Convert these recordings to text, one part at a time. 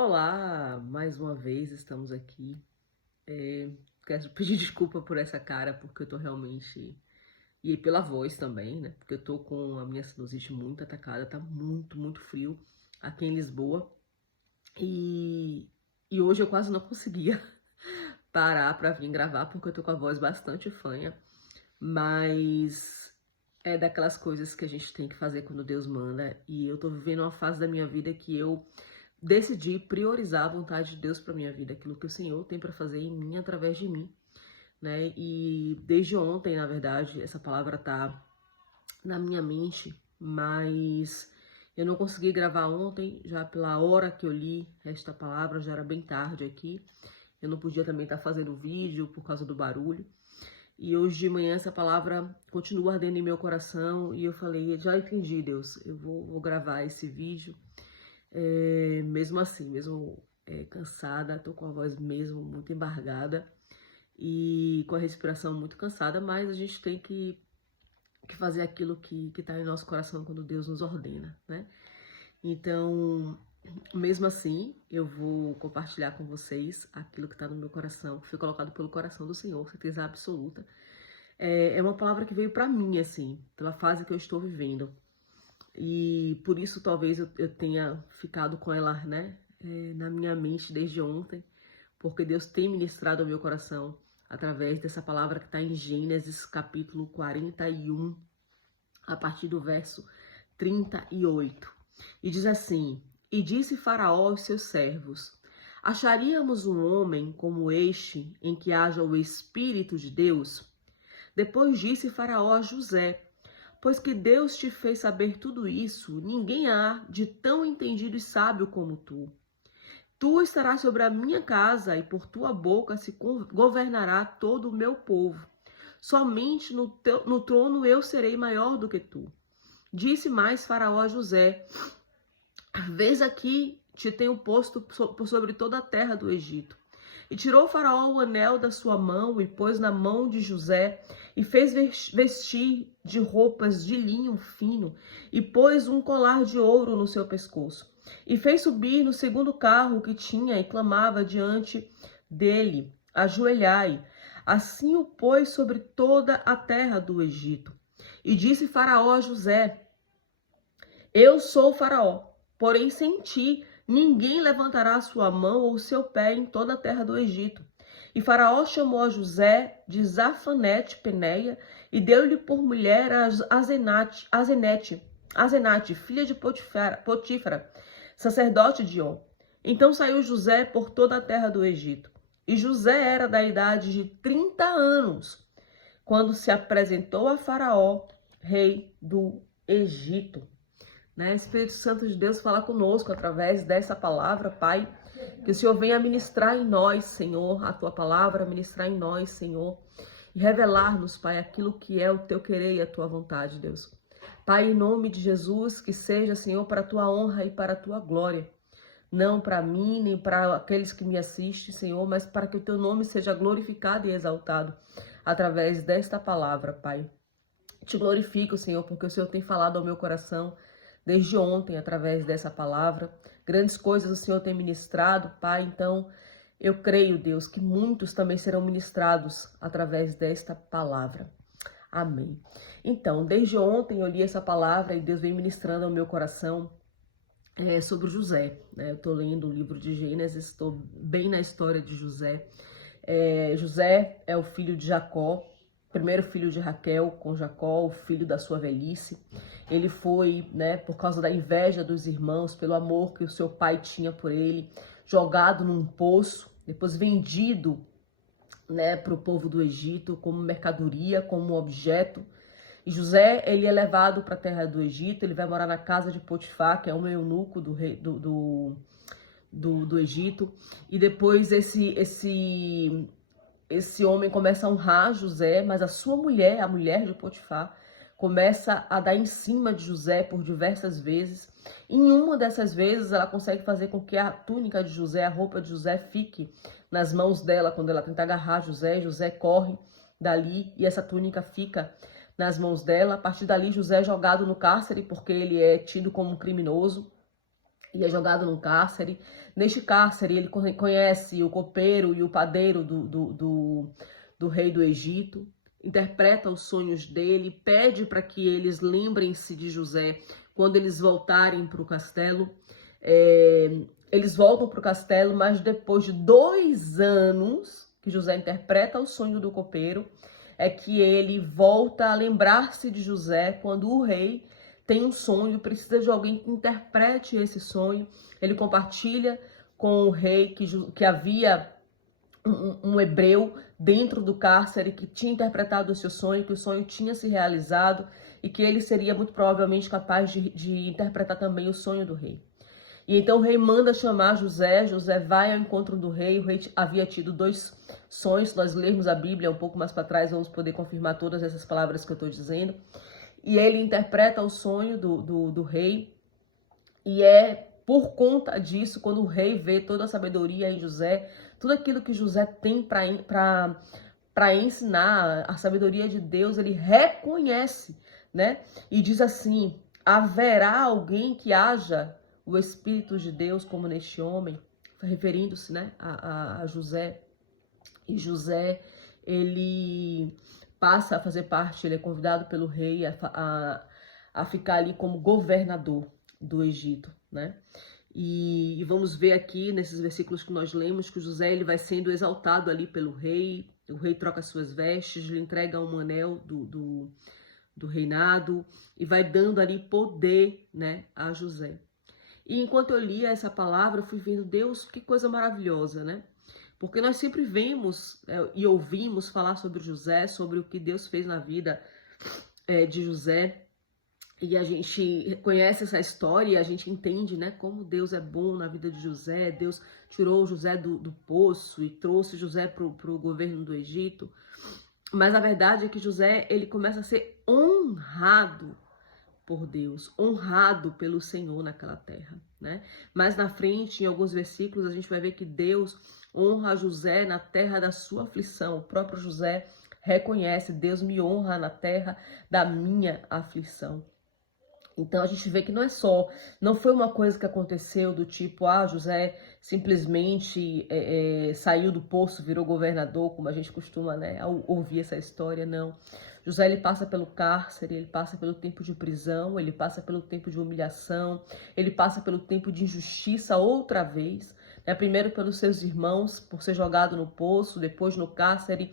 Olá, mais uma vez estamos aqui. Quero pedir desculpa por essa cara, porque eu tô realmente. E pela voz também, né? Porque eu tô com a minha sinusite muito atacada, tá muito, muito frio aqui em Lisboa. E, e hoje eu quase não conseguia parar pra vir gravar, porque eu tô com a voz bastante fanha. Mas é daquelas coisas que a gente tem que fazer quando Deus manda. E eu tô vivendo uma fase da minha vida que eu decidi priorizar a vontade de Deus para minha vida, aquilo que o Senhor tem para fazer em mim, através de mim, né? E desde ontem, na verdade, essa palavra tá na minha mente, mas eu não consegui gravar ontem, já pela hora que eu li esta palavra, já era bem tarde aqui. Eu não podia também estar fazendo vídeo por causa do barulho. E hoje de manhã essa palavra continua ardendo em meu coração e eu falei, já entendi, Deus, eu vou gravar esse vídeo. Mesmo assim, mesmo cansada, tô com a voz mesmo muito embargada e com a respiração muito cansada, mas a gente tem que fazer aquilo que tá em nosso coração quando Deus nos ordena, né? Então, mesmo assim, eu vou compartilhar com vocês aquilo que tá no meu coração, que foi colocado pelo coração do Senhor, certeza absoluta. É uma palavra que veio para mim, assim, pela fase que eu estou vivendo. E por isso talvez eu tenha ficado com ela, né, na minha mente desde ontem, porque Deus tem ministrado ao meu coração através dessa palavra que está em Gênesis capítulo 41, a partir do verso 38. E diz assim: E disse Faraó aos seus servos: Acharíamos um homem como este, em que haja o Espírito de Deus? Depois disse Faraó a José: Pois que Deus te fez saber tudo isso, ninguém há de tão entendido e sábio como tu. Tu estarás sobre a minha casa, e por tua boca se governará todo o meu povo. Somente no trono eu serei maior do que tu. Disse mais Faraó a José: Vês aqui, te tenho posto por sobre toda a terra do Egito. E tirou o Faraó o anel da sua mão e pôs na mão de José e fez vestir de roupas de linho fino e pôs um colar de ouro no seu pescoço. E fez subir no segundo carro que tinha e clamava diante dele: Ajoelhai. Assim o pôs sobre toda a terra do Egito. E disse Faraó a José: Eu sou o Faraó, porém sem ti ninguém levantará a sua mão ou seu pé em toda a terra do Egito. E Faraó chamou a José de Zafanete Peneia e deu-lhe por mulher a Azenate, filha de Potífara, sacerdote de On. Então saiu José por toda a terra do Egito. E José era da idade de 30 anos, quando se apresentou a Faraó, rei do Egito. Né? Espírito Santo de Deus, fala conosco através dessa palavra, Pai. Que o Senhor venha ministrar em nós, Senhor, a tua palavra, ministrar em nós, Senhor. E revelar-nos, Pai, aquilo que é o teu querer e a tua vontade, Deus. Pai, em nome de Jesus, que seja, Senhor, para a tua honra e para a tua glória. Não para mim, nem para aqueles que me assistem, Senhor, mas para que o teu nome seja glorificado e exaltado através desta palavra, Pai. Te glorifico, Senhor, porque o Senhor tem falado ao meu coração desde ontem, através dessa palavra. Grandes coisas o Senhor tem ministrado, Pai. Então, eu creio, Deus, que muitos também serão ministrados através desta palavra. Amém. Então, desde ontem eu li essa palavra e Deus vem ministrando ao meu coração sobre José. Né? Eu estou lendo o livro de Gênesis, estou bem na história de José. José é o filho de Jacó, primeiro filho de Raquel com Jacó, o filho da sua velhice. Ele foi, né, por causa da inveja dos irmãos, pelo amor que o seu pai tinha por ele, jogado num poço, depois vendido, né, para o povo do Egito como mercadoria, como objeto. E José, ele é levado para a terra do Egito, ele vai morar na casa de Potifar, que é um eunuco do rei do Egito. E depois esse homem começa a honrar José, mas a sua mulher, a mulher de Potifar, começa a dar em cima de José por diversas vezes. Em uma dessas vezes, ela consegue fazer com que a túnica de José, a roupa de José, fique nas mãos dela. Quando ela tenta agarrar José, José corre dali e essa túnica fica nas mãos dela. A partir dali, José é jogado no cárcere porque ele é tido como um criminoso. e é jogado num cárcere. Neste cárcere ele conhece o copeiro e o padeiro do rei do Egito, interpreta os sonhos dele, pede para que eles lembrem-se de José quando eles voltarem para o castelo. Eles voltam para o castelo, mas depois de 2 anos que José interpreta o sonho do copeiro, é que ele volta a lembrar-se de José quando o rei tem um sonho, precisa de alguém que interprete esse sonho. Ele compartilha com o rei que havia um hebreu dentro do cárcere que tinha interpretado o seu sonho, que o sonho tinha se realizado e que ele seria muito provavelmente capaz de interpretar também o sonho do rei. E então o rei manda chamar José, José vai ao encontro do rei, o rei havia tido 2 sonhos, se nós lermos a Bíblia um pouco mais para trás, vamos poder confirmar todas essas palavras que eu estou dizendo. E ele interpreta o sonho do rei, e é por conta disso, quando o rei vê toda a sabedoria em José, tudo aquilo que José tem para ensinar, a sabedoria de Deus, ele reconhece, né? E diz assim: haverá alguém que haja o Espírito de Deus como neste homem, referindo-se, né, a José. E José, ele passa a fazer parte, ele é convidado pelo rei a ficar ali como governador do Egito, né? E vamos ver aqui nesses versículos que nós lemos que o José ele vai sendo exaltado ali pelo rei, o rei troca suas vestes, lhe entrega um anel do reinado e vai dando ali poder, né, a José. E enquanto eu lia essa palavra, eu fui vendo, Deus, que coisa maravilhosa, né? Porque nós sempre vemos e ouvimos falar sobre José, sobre o que Deus fez na vida de José. E a gente conhece essa história e a gente entende, né, como Deus é bom na vida de José. Deus tirou José do poço e trouxe José para o governo do Egito. Mas a verdade é que José, ele começa a ser honrado por Deus, honrado pelo Senhor naquela terra, né? Mais na frente, em alguns versículos, a gente vai ver que Deus honra José na terra da sua aflição. O próprio José reconhece: Deus me honra na terra da minha aflição. Então a gente vê que não foi uma coisa que aconteceu do tipo, José simplesmente saiu do poço, virou governador, como a gente costuma, né, ouvir essa história, não. José, ele passa pelo cárcere, ele passa pelo tempo de prisão, ele passa pelo tempo de humilhação, ele passa pelo tempo de injustiça outra vez, né, primeiro pelos seus irmãos, por ser jogado no poço, depois no cárcere,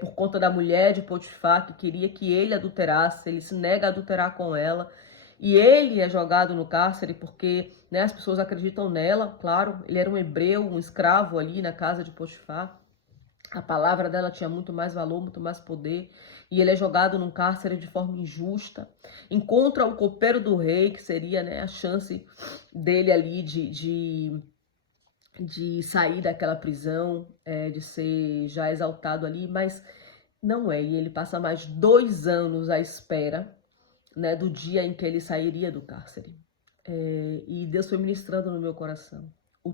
por conta da mulher de Potifar, que queria que ele adulterasse, ele se nega a adulterar com ela. E ele é jogado no cárcere porque, né, as pessoas acreditam nela, claro. Ele era um hebreu, um escravo ali na casa de Potifar. A palavra dela tinha muito mais valor, muito mais poder. E ele é jogado num cárcere de forma injusta. Encontra o copeiro do rei, que seria, né, a chance dele ali de sair daquela prisão, de ser já exaltado ali. Mas não é. E ele passa mais 2 anos à espera, né, do dia em que ele sairia do cárcere. E Deus foi ministrando no meu coração o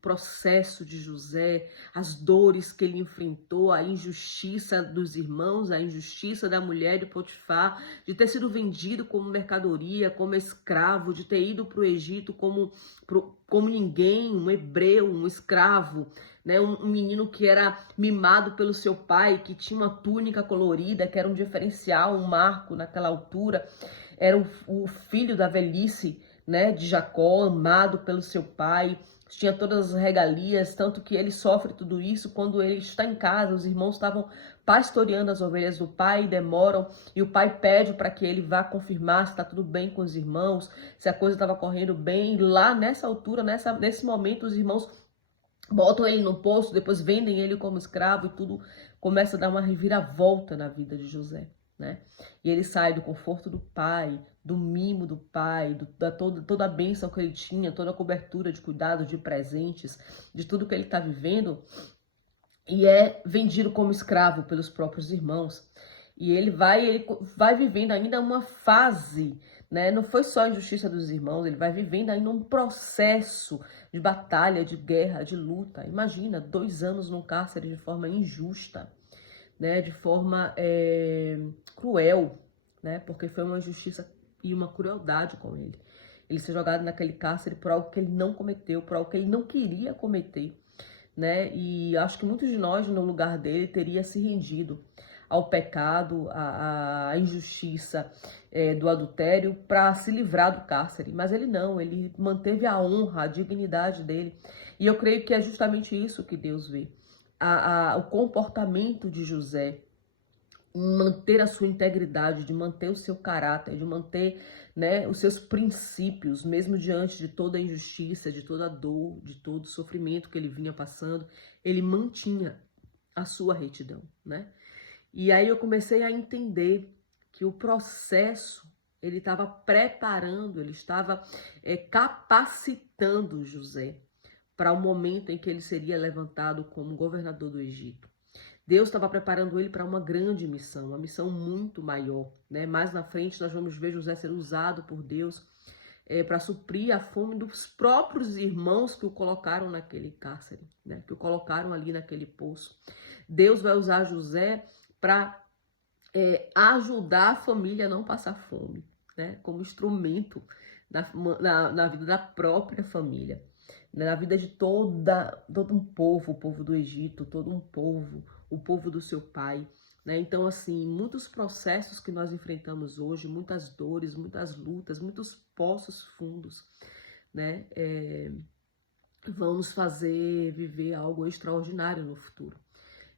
processo de José, as dores que ele enfrentou, a injustiça dos irmãos, a injustiça da mulher de Potifar, de ter sido vendido como mercadoria, como escravo, de ter ido para o Egito como ninguém, um hebreu, um escravo, né? Um menino que era mimado pelo seu pai, que tinha uma túnica colorida, que era um diferencial, um marco naquela altura, era o filho da velhice, né, de Jacó, amado pelo seu pai, tinha todas as regalias, tanto que ele sofre tudo isso quando ele está em casa. Os irmãos estavam pastoreando as ovelhas do pai, demoram, e o pai pede para que ele vá confirmar se está tudo bem com os irmãos, se a coisa estava correndo bem. E lá nessa altura, nesse momento, os irmãos botam ele no poço, depois vendem ele como escravo, e tudo começa a dar uma reviravolta na vida de José, né? E ele sai do conforto do pai, do mimo do pai, toda a bênção que ele tinha, toda a cobertura de cuidado, de presentes, de tudo que ele está vivendo, e é vendido como escravo pelos próprios irmãos. E ele vai vivendo ainda uma fase, né? Não foi só a injustiça dos irmãos, ele vai vivendo ainda um processo de batalha, de guerra, de luta. Imagina, 2 anos num cárcere de forma injusta, né? De forma cruel, né? Porque foi uma injustiça e uma crueldade com ele. ele ser jogado naquele cárcere por algo que ele não cometeu, por algo que ele não queria cometer, né? E acho que muitos de nós, no lugar dele, teria se rendido ao pecado, à injustiça do adultério, para se livrar do cárcere. Mas ele não, ele manteve a honra, a dignidade dele. E eu creio que é justamente isso que Deus vê. O comportamento de José, manter a sua integridade, de manter o seu caráter, de manter, né, os seus princípios, mesmo diante de toda a injustiça, de toda a dor, de todo o sofrimento que ele vinha passando, ele mantinha a sua retidão, né? E aí eu comecei a entender que o processo, ele estava preparando, ele estava capacitando José para o momento em que ele seria levantado como governador do Egito. Deus estava preparando ele para uma grande missão, uma missão muito maior, né? Mais na frente nós vamos ver José ser usado por Deus para suprir a fome dos próprios irmãos que o colocaram naquele cárcere, né? Que o colocaram ali naquele poço. Deus vai usar José para ajudar a família a não passar fome, né? Como instrumento na vida da própria família, né? Na vida de todo um povo, o povo do Egito, todo um povo, o povo do seu pai, né? Então, assim, muitos processos que nós enfrentamos hoje, muitas dores, muitas lutas, muitos poços fundos, né? Vão nos fazer viver algo extraordinário no futuro.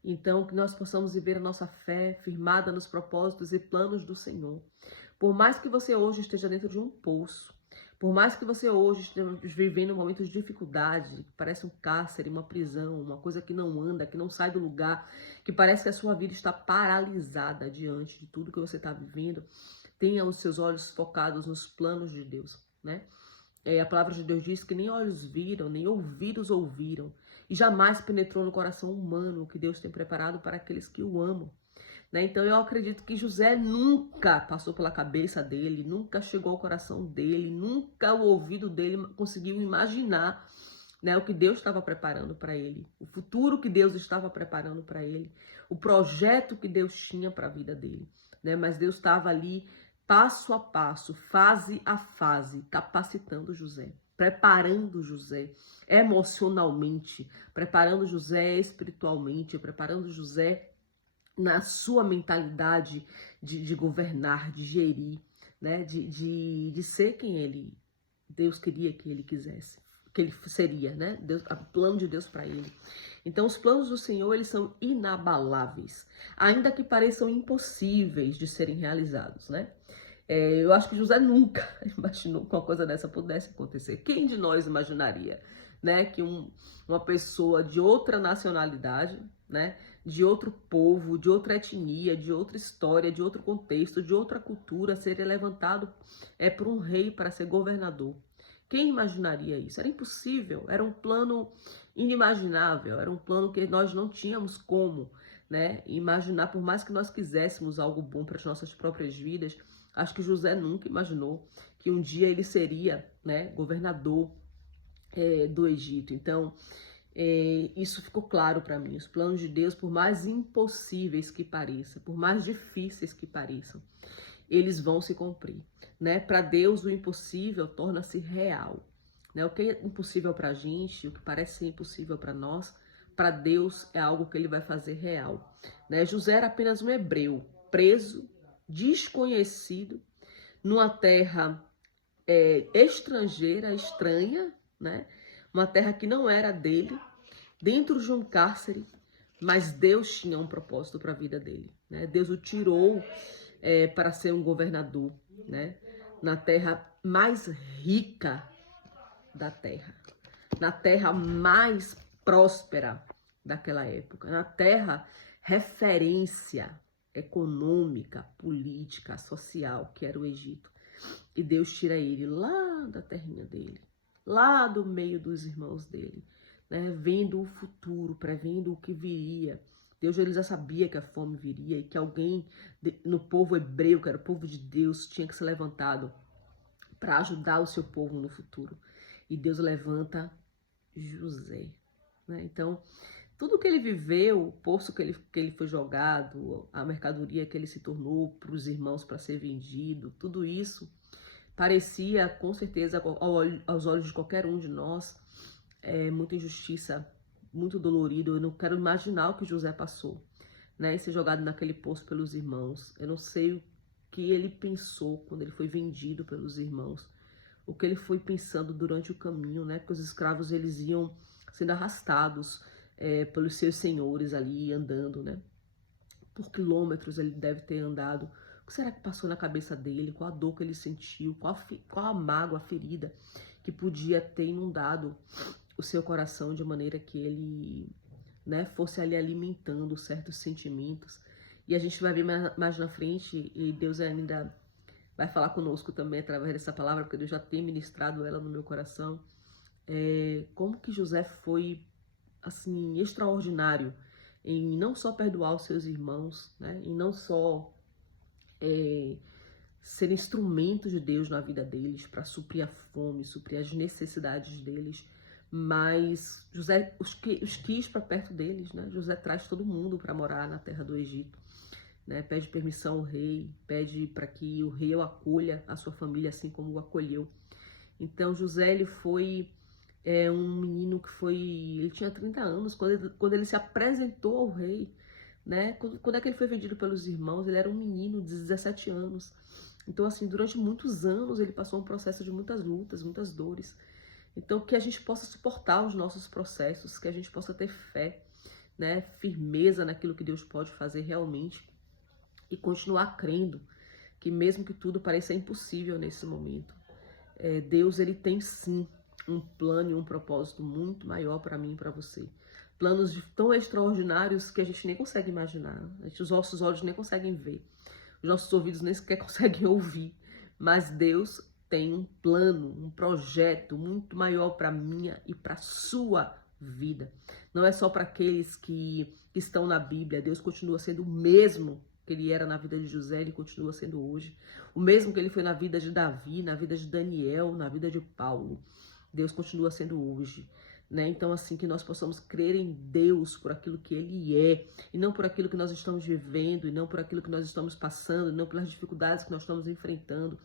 Então, que nós possamos viver a nossa fé firmada nos propósitos e planos do Senhor. Por mais que você hoje esteja dentro de um poço, por mais que você hoje esteja vivendo um momento de dificuldade, que parece um cárcere, uma prisão, uma coisa que não anda, que não sai do lugar, que parece que a sua vida está paralisada diante de tudo que você está vivendo, tenha os seus olhos focados nos planos de Deus, né? A palavra de Deus diz que nem olhos viram, nem ouvidos ouviram, e jamais penetrou no coração humano o que Deus tem preparado para aqueles que o amam, né? Então eu acredito que José nunca passou pela cabeça dele, nunca chegou ao coração dele, nunca o ouvido dele conseguiu imaginar, né, o que Deus estava preparando para ele, o futuro que Deus estava preparando para ele, o projeto que Deus tinha para a vida dele, né? Mas Deus estava ali passo a passo, fase a fase, capacitando José, preparando José emocionalmente, preparando José espiritualmente, preparando José na sua mentalidade de governar, de gerir, né? De ser quem Deus queria que ele quisesse, que ele seria, né? Deus, o plano de Deus para ele. Então, os planos do Senhor, eles são inabaláveis, ainda que pareçam impossíveis de serem realizados, né? Eu acho que José nunca imaginou que uma coisa dessa pudesse acontecer. Quem de nós imaginaria, né, que uma pessoa de outra nacionalidade, né, de outro povo, de outra etnia, de outra história, de outro contexto, de outra cultura, seria levantado por um rei para ser governador? Quem imaginaria isso? Era impossível, era um plano inimaginável, era um plano que nós não tínhamos como, né, imaginar, por mais que nós quiséssemos algo bom para as nossas próprias vidas. Acho que José nunca imaginou que um dia ele seria, né, governador do Egito. Então, isso ficou claro para mim. Os planos de Deus, por mais impossíveis que pareçam, por mais difíceis que pareçam, eles vão se cumprir, né? Para Deus, o impossível torna-se real, né? O que é impossível para a gente, o que parece ser impossível para nós, para Deus é algo que ele vai fazer real, né? José era apenas um hebreu, preso, desconhecido, numa terra estrangeira, estranha, né? Uma terra que não era dele, dentro de um cárcere, mas Deus tinha um propósito para a vida dele, né? Deus o tirou para ser um governador, né? Na terra mais rica da terra, na terra mais próspera daquela época, na terra referência econômica, política, social, que era o Egito. E Deus tira ele lá da terrinha dele, lá do meio dos irmãos dele, né? Vendo o futuro, prevendo o que viria. Deus ele já sabia que a fome viria e que alguém no povo hebreu, que era o povo de Deus, tinha que ser levantado para ajudar o seu povo no futuro. E Deus levanta José, né? Então, tudo que ele viveu, o poço que ele foi jogado, a mercadoria que ele se tornou para os irmãos para ser vendido, tudo isso Parecia, com certeza, aos olhos de qualquer um de nós, muita injustiça, muito dolorido. Eu não quero imaginar o que José passou, né? Ser jogado naquele poço pelos irmãos. Eu não sei o que ele pensou quando ele foi vendido pelos irmãos, o que ele foi pensando durante o caminho, né? Porque os escravos, eles iam sendo arrastados pelos seus senhores ali, andando, né? Por quilômetros ele deve ter andado. O que será que passou na cabeça dele? Qual a dor que ele sentiu? Qual a mágoa, a ferida que podia ter inundado o seu coração de maneira que ele, né, fosse ali alimentando certos sentimentos. E a gente vai ver mais na frente, e Deus ainda vai falar conosco também através dessa palavra, porque Deus já tem ministrado ela no meu coração. Como que José foi, assim, extraordinário em não só perdoar os seus irmãos, né, em não só ser instrumento de Deus na vida deles, para suprir a fome, suprir as necessidades deles, mas José os quis para perto deles, né? José traz todo mundo para morar na terra do Egito, né? Pede permissão ao rei, pede para que o rei o acolha, a sua família, assim como o acolheu. Então José, ele foi um menino que ele tinha 30 anos, quando ele se apresentou ao rei, né? Quando é que ele foi vendido pelos irmãos? Ele era um menino de 17 anos. Então, assim, durante muitos anos ele passou um processo de muitas lutas, muitas dores. Então, que a gente possa suportar os nossos processos, que a gente possa ter fé, né? Firmeza naquilo que Deus pode fazer realmente e continuar crendo que mesmo que tudo pareça impossível nesse momento, Deus, ele tem sim um plano e um propósito muito maior para mim e para você. Planos tão extraordinários que a gente nem consegue imaginar, os nossos olhos nem conseguem ver, os nossos ouvidos nem sequer conseguem ouvir, mas Deus tem um plano, um projeto muito maior para minha e para sua vida. Não é só para aqueles que estão na Bíblia. Deus continua sendo o mesmo que ele era na vida de José, ele continua sendo hoje. O mesmo que ele foi na vida de Davi, na vida de Daniel, na vida de Paulo. Deus continua sendo hoje. Né? Então, assim, que nós possamos crer em Deus por aquilo que Ele é, e não por aquilo que nós estamos vivendo, e não por aquilo que nós estamos passando, e não pelas dificuldades que nós estamos enfrentando,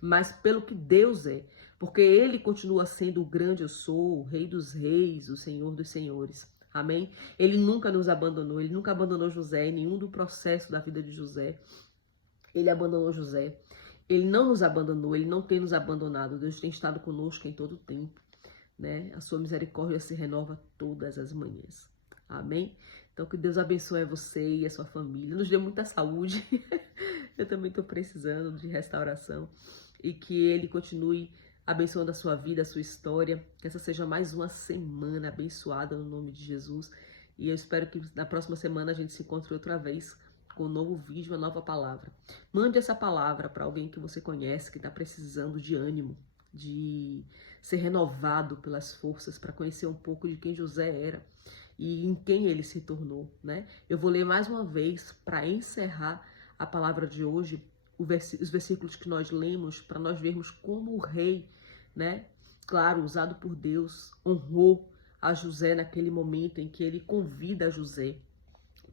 mas pelo que Deus é, porque Ele continua sendo o grande eu sou, o Rei dos reis, o Senhor dos senhores. Amém? Ele nunca nos abandonou, ele nunca abandonou José em nenhum do processo da vida de José. Ele abandonou José. Ele não nos abandonou, ele não tem nos abandonado. Deus tem estado conosco em todo o tempo. Né? A sua misericórdia se renova todas as manhãs. Amém? Então que Deus abençoe você e a sua família. Nos dê muita saúde. Eu também estou precisando de restauração. E que Ele continue abençoando a sua vida, a sua história. Que essa seja mais uma semana abençoada no nome de Jesus. E eu espero que na próxima semana a gente se encontre outra vez com um novo vídeo, uma nova palavra. Mande essa palavra para alguém que você conhece, que está precisando de ânimo, de ser renovado pelas forças, para conhecer um pouco de quem José era e em quem ele se tornou, né? Eu vou ler mais uma vez para encerrar a palavra de hoje, os versículos que nós lemos, para nós vermos como o rei, né, claro, usado por Deus, honrou a José naquele momento em que ele convida José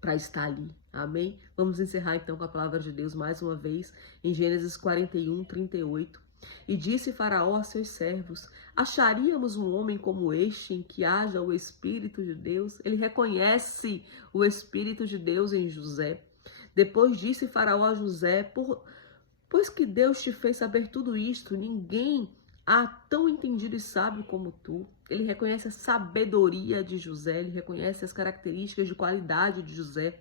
para estar ali. Amém? Vamos encerrar então com a palavra de Deus mais uma vez em Gênesis 41, 38. E disse Faraó a seus servos: acharíamos um homem como este em que haja o Espírito de Deus? Ele reconhece o Espírito de Deus em José. Depois disse Faraó a José: pois que Deus te fez saber tudo isto, ninguém há tão entendido e sábio como tu. Ele reconhece a sabedoria de José, ele reconhece as características de qualidade de José.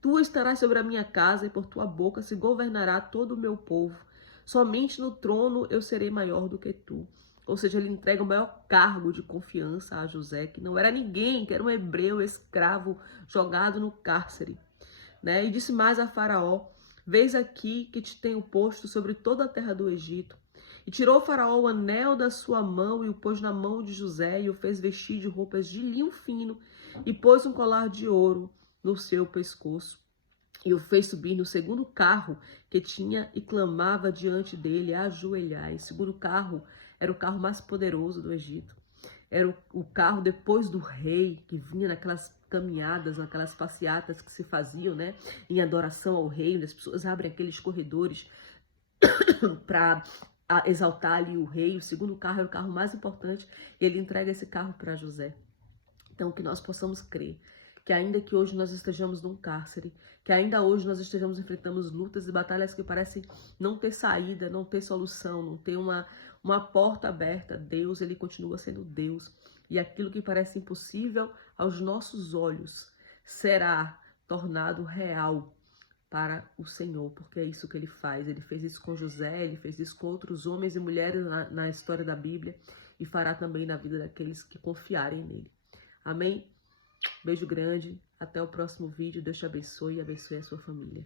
Tu estarás sobre a minha casa e por tua boca se governará todo o meu povo. Somente no trono eu serei maior do que tu. Ou seja, ele entrega o maior cargo de confiança a José, que não era ninguém, que era um hebreu escravo jogado no cárcere. Né? E disse mais a Faraó: vês aqui que te tenho posto sobre toda a terra do Egito. E tirou o Faraó o anel da sua mão e o pôs na mão de José e o fez vestir de roupas de linho fino e pôs um colar de ouro no seu pescoço. E o fez subir no segundo carro que tinha e clamava diante dele: ajoelhai. O segundo carro era o carro mais poderoso do Egito. Era o carro depois do rei, que vinha naquelas caminhadas, naquelas passeatas que se faziam, né, em adoração ao rei. As pessoas abrem aqueles corredores para a exaltar ali o rei. O segundo carro era o carro mais importante, e ele entrega esse carro para José. Então, que nós possamos crer que ainda que hoje nós estejamos num cárcere, que ainda hoje nós estejamos enfrentando lutas e batalhas que parecem não ter saída, não ter solução, não ter uma porta aberta, Deus, ele continua sendo Deus. E aquilo que parece impossível aos nossos olhos será tornado real para o Senhor, porque é isso que ele faz. Ele fez isso com José, ele fez isso com outros homens e mulheres na história da Bíblia, e fará também na vida daqueles que confiarem nele. Amém? Beijo grande, até o próximo vídeo. Deus te abençoe e abençoe a sua família.